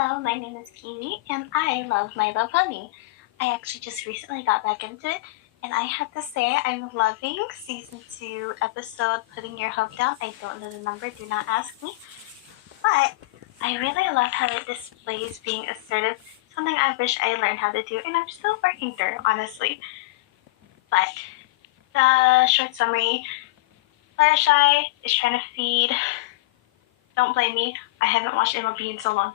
Hello, my name is Kiwi, and I love My Little Pony. I actually just recently got back into it, and I have to say I'm loving season 2 episode Putting Your Hope Down. I don't know the number, do not ask me. But I really love how it displays being assertive, something I wish I learned how to do, and I'm still working through, honestly. But the short summary, Fluttershy is trying to feed. Don't blame me, I haven't watched MLB in so long.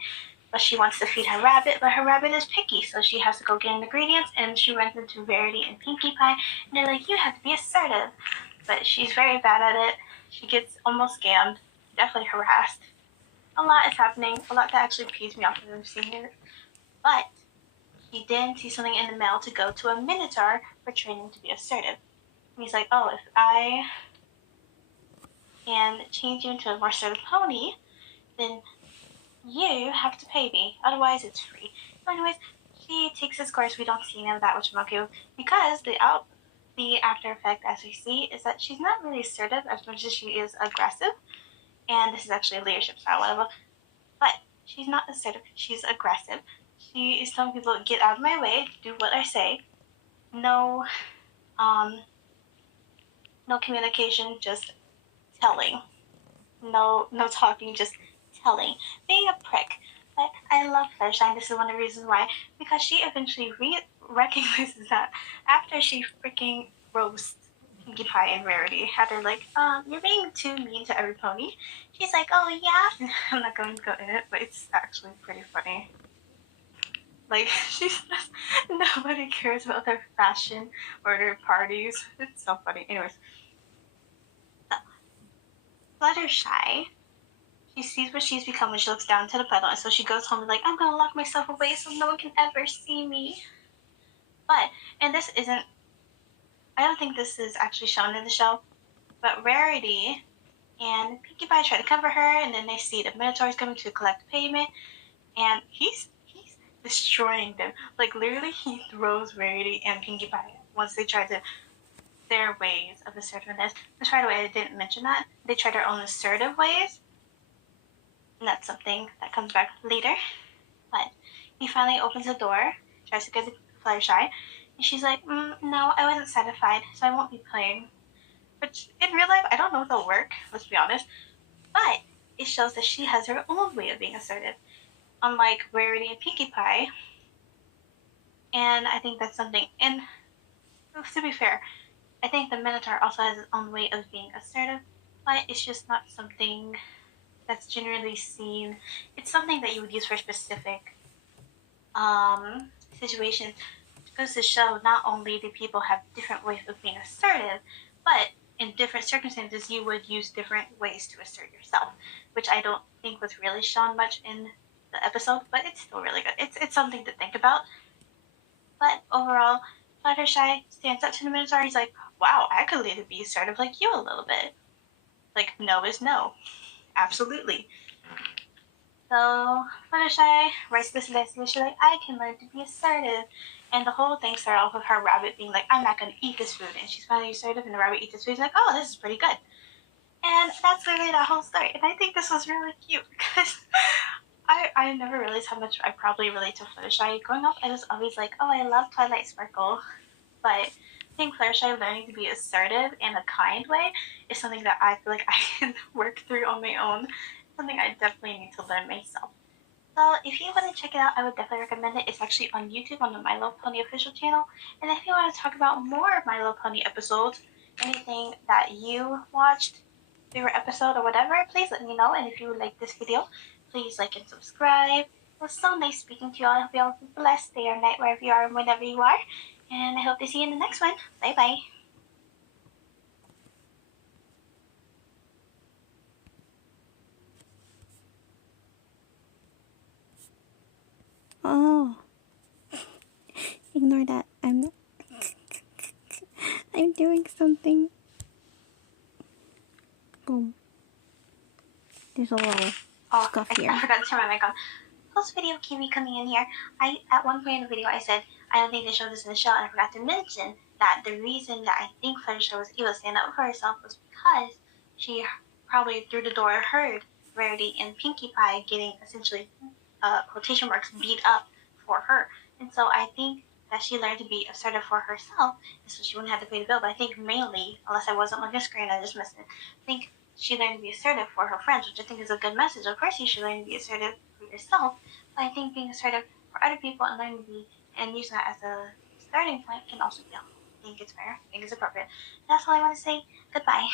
But she wants to feed her rabbit, but her rabbit is picky, so she has to go get ingredients, and she runs into Verity and Pinkie Pie, and they're like, you have to be assertive. But she's very bad at it. She gets almost scammed, definitely harassed. A lot is happening, a lot that actually pees me off as I'm seeing it. But he did see something in the mail to go to a Minotaur for training to be assertive. And he's like, oh, if I can change you into a more assertive pony, then you have to pay me, otherwise it's free. So anyways, she takes this course. We don't see none of that, which I'm okay with, because the after effect, as we see, is that she's not really assertive as much as she is aggressive. And this is actually a leadership style, whatever. But she's not assertive, she's aggressive. She is telling people, get out of my way, do what I say. No communication, just telling. No talking, just telling. Being a prick. But I love Fluttershy. This is one of the reasons why. Because she eventually recognizes that after she freaking roasts Pinkie Pie and Rarity, had her like, you're being too mean to every pony. She's like, oh yeah? I'm not going to go in it, but it's actually pretty funny. Like, she says nobody cares about their fashion or their parties. It's so funny. Anyways. So, Fluttershy, she sees what she's become when she looks down to the puddle, and so she goes home and like, I'm gonna lock myself away so no one can ever see me. But, and this isn't, I don't think this is actually shown in the show, but Rarity and Pinkie Pie try to cover her, and then they see the Minotaur is coming to collect payment, and he's destroying them. Like, literally, he throws Rarity and Pinkie Pie once they try to, their ways of assertiveness. Which, by the way, I didn't mention that. They try their own assertive ways, and that's something that comes back later. But he finally opens the door, tries to get the Fluttershy, and she's like, no, I wasn't satisfied, so I won't be playing. Which, in real life, I don't know if it'll work, let's be honest. But it shows that she has her own way of being assertive, unlike Rarity and Pinkie Pie. And I think that's something, and to be fair, I think the Minotaur also has its own way of being assertive, but it's just not something that's generally seen. It's something that you would use for specific situations. It goes to show not only do people have different ways of being assertive, but in different circumstances you would use different ways to assert yourself, which I don't think was really shown much in the episode, but it's still really good. It's something to think about. But overall, Fluttershy stands up to the Minotaur. He's like, wow, I could later be assertive like you a little bit. Like, no is no. Absolutely. So Fluttershy writes this message. She's like, I can learn to be assertive. And the whole thing started off with her rabbit being like, I'm not going to eat this food. And she's finally assertive, and the rabbit eats this food. He's like, oh, this is pretty good. And that's literally that whole story. And I think this was really cute because I never realized how much I probably relate to Fluttershy. Growing up, I was always like, oh, I love Twilight Sparkle. But I think Fluttershy learning to be assertive in a kind way is something that I feel like I can work through on my own. Something I definitely need to learn myself. So if you want to check it out, I would definitely recommend it. It's actually on YouTube on the My Little Pony official channel. And if you want to talk about more of My Little Pony episodes, anything that you watched, favorite episode or whatever, please let me know. And if you like this video, please like and subscribe. It was so nice speaking to you all. I hope you all have a blessed day or night wherever you are and whenever you are. And I hope to see you in the next one. Bye bye. Oh, ignore that. I'm doing something. Boom. There's a little scuff here. I forgot to turn my mic on. Post video Kiwi coming in here. At one point in the video I said I don't think they showed this in the show, and I forgot to mention that the reason that I think Fluttershy was able to stand up for herself was because she probably through the door heard Rarity and Pinkie Pie getting essentially quotation marks beat up for her. And so I think that she learned to be assertive for herself, and so she wouldn't have to pay the bill. But I think mainly, unless I wasn't looking at the screen, I just missed it. I think she learned to be assertive for her friends, which I think is a good message. Of course, you should learn to be assertive for yourself, but I think being assertive for other people and learning to be and using that as a starting point can also be helpful. I think it's fair. I think it's appropriate. That's all I want to say. Goodbye.